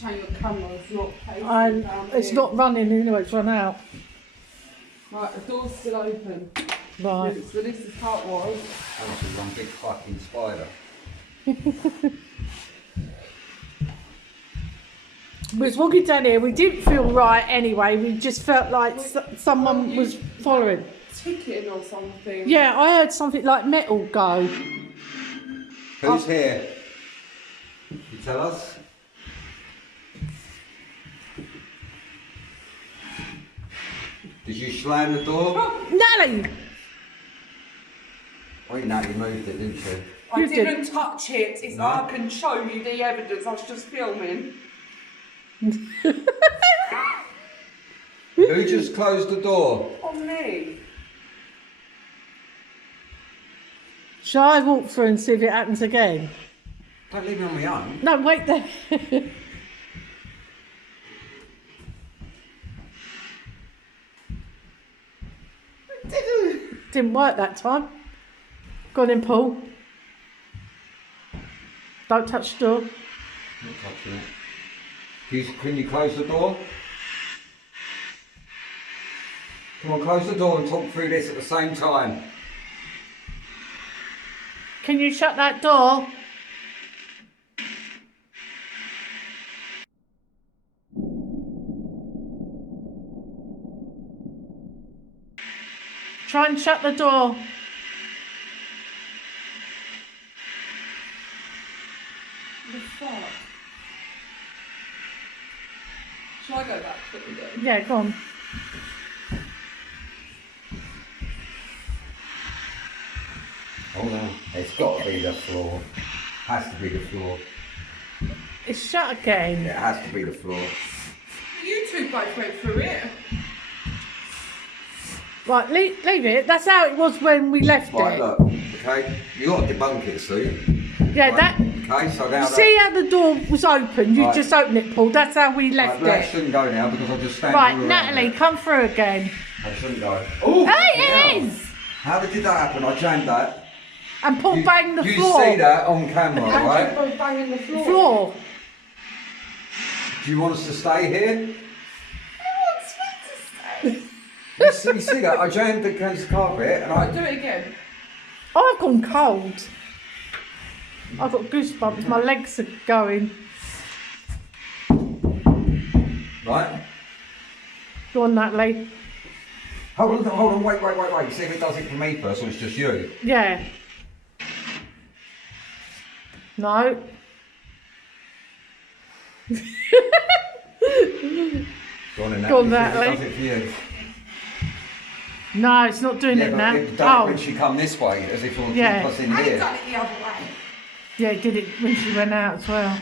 Shame your camera's not facing And down it's here. not running anyway, it's run out. Right, the door's still open. Right. So this is how it was. That was one big fucking spider. We was walking down here, we didn't feel right anyway, we just felt like someone was following. Ticking or something. Yeah, I heard something like metal go. Who's here? You tell us? Did you slam the door? Natalie! Wait, no, you moved it, didn't you? I You did. didn't touch it. It's No. I can show you the evidence. I was just filming. Who just closed the door? On me. Shall I walk through and see if it happens again? Don't leave me on my own. No, wait there. Didn't work that time. Go on in, Paul. Don't touch the door. Not touching it. Can you close the door? Come on, close the door and talk through this at the same time. Can you shut that door? Try and shut the door. What the fuck? Shall I go back quickly then? Yeah, go on. Hold on. It's got to be the floor. Has to be the floor. It's shut again. It has to be the floor. You two both went through it. Right, leave it. That's how it was when we left Right, it. look, okay? You got to debunk it, Sue. Yeah, Right, that. Okay, so now See how the door was open? You Right. just opened it, Paul. That's how we left that it. shouldn't go now because I just stand Right, all around Natalie, it. come through again. That shouldn't go. Oh, Hey, it is! How did that happen? I jammed that. And Paul banged the you floor. see that on camera, right? Both banging the floor. Floor. Do you want us to stay here? Who wants me to stay? You see that? I jammed against the carpet and Right, do I... it again. Oh, I've gone cold. I've got goosebumps. My legs are going. Right? Go on, Natalie. Hold on, wait. See if it does it for me first or it's just you. Yeah. No. Go on, then, Go on, see if it Natalie. does it for you. No, it's not doing Yeah, it but now. it done it when Oh, she come this way, as if it was Yeah. keep us in I here. done it the other way. yeah, it did it when she went out as well.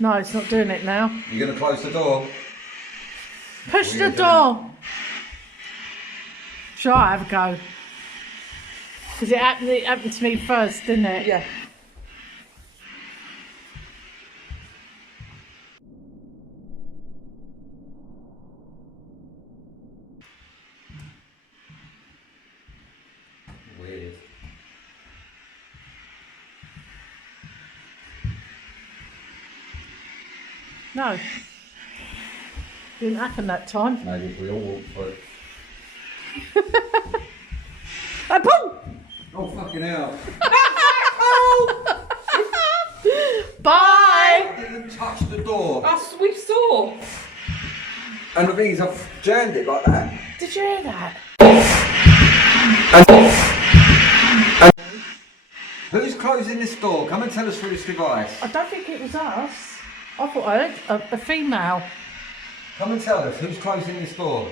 No, it's not doing it now. You're going to close the door? Push What are the you door. Shall I have a go? Because it happened to me first, didn't it? Yeah. Weird. No. Didn't happen that time. Maybe if we all walk through. Hey, Paul! Oh, fucking hell. Bye! I didn't touch the door. Us, we saw. And the thing is, I've jammed it like that. Did you hear that? Who's closing this door? Come and tell us through this device. I don't think it was us. I thought I heard a female. Come and tell us who's closing this door.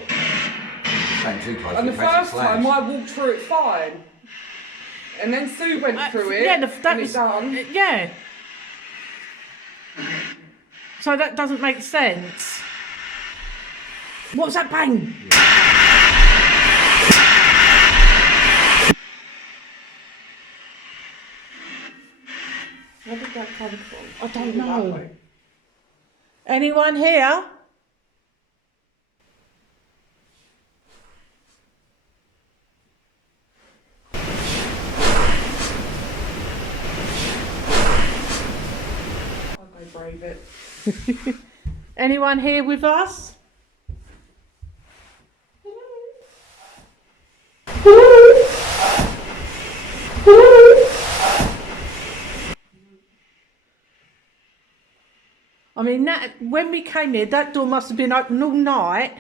Stand too close And the in case it first slams. time I walked through it fine. And then Sue went through it. Yeah, that and was it's done. Yeah. So that doesn't make sense. What's that bang? Where did that come from? I don't That know. way. Anyone here? move it. Anyone here with us? I mean, when we came here, that door must have been open all night.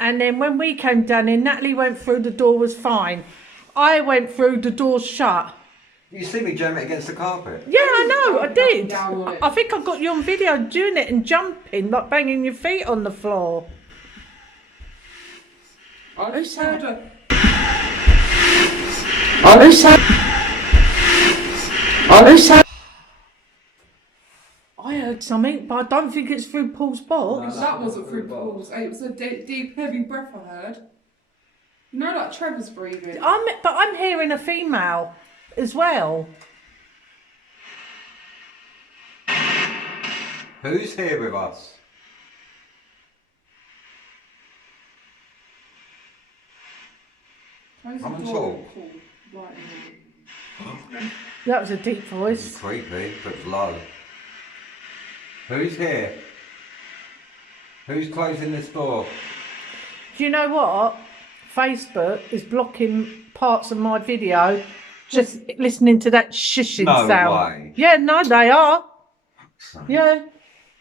And then when we came down here, Natalie went through, the door was fine. I went through, the door shut. You see me jam it against the carpet? Yeah, I know, I did. Down on it. I think I got you on video doing it and jumping, like banging your feet on the floor. I Who's just heard that? I heard something, but I don't think it's through Paul's box. that wasn't through Paul's. It was a deep, heavy breath I heard. You know, like Trevor's breathing. But I'm hearing a female as well. Who's here with us? Close the I'm door. tall. Cool. Right now. That was a deep It's voice. creepy, but low. Who's here? Who's closing this door? Do you know what? Facebook is blocking parts of my video just listening to that shushing No sound. way. Yeah, no, they are. Yeah,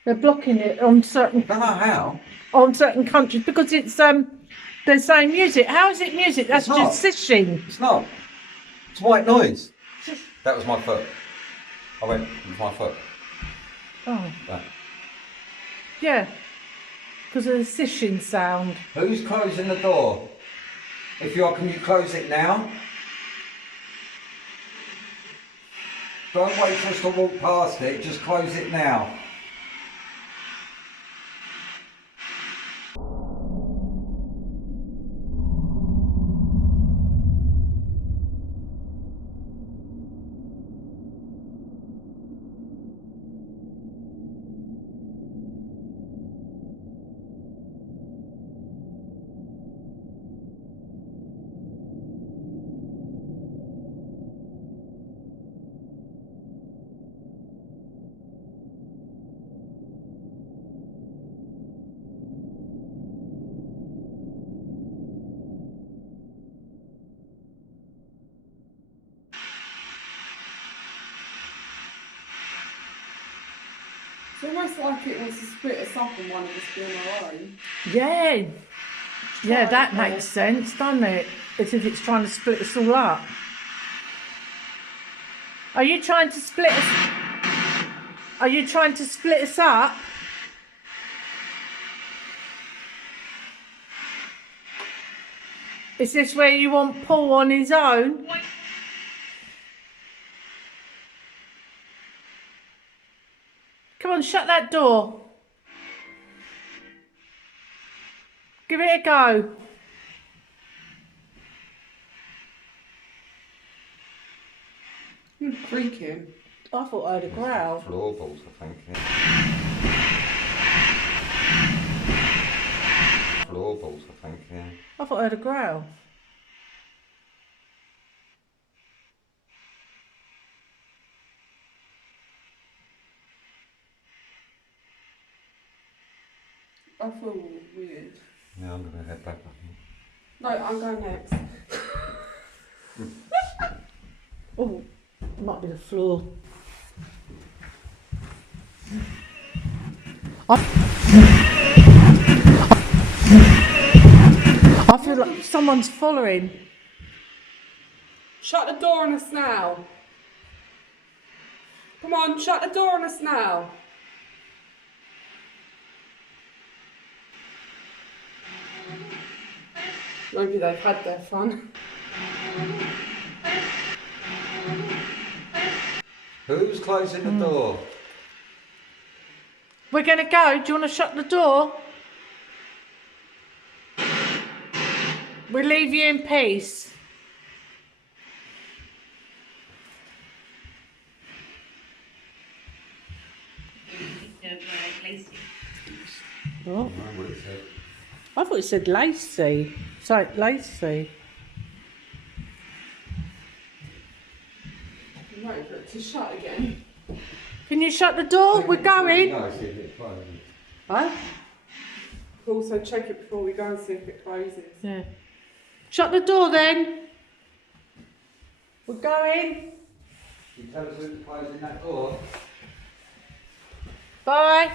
they're blocking it on certain I don't know how. countries because it's they're saying music. How is it music? That's It's not. just sishing. It's not. It's white noise. That was my foot. I went with my foot. Oh, That. yeah, because of the sishing sound. Who's closing the door? If you are, can you close it now? Don't wait for us to walk past it, just close it now. It's almost like it wants to split us up and one of us be on our own. Yeah, yeah, that Try it. makes sense, doesn't it? As if it's trying to split us all up. Are you trying to split us? Are you trying to split us up? Is this where you want Paul on his own? Come on, shut that door. Give it a go. You're creaking. I thought I heard a growl. Floorboards, I think. Yeah. Floorboards, I think, yeah. I thought I heard a growl. I feel weird. Yeah, I'm going to head back, I think. No, I'm going next. Oh, might be the floor. I feel like someone's following. Shut the door on us now. Come on, shut the door on us now. Maybe they've had their fun. Who's closing the door? We're going to go. Do you want to shut the door? We'll leave you in peace. What? I don't know what it said. I thought it said Lacey. It's like Lacey. No, but to shut again. Can you shut the door? We're going. No, see if it closes. Huh? Also check it before we go and see if it closes. Yeah. Shut the door then. We're going. You tell us who's closing that door. Bye.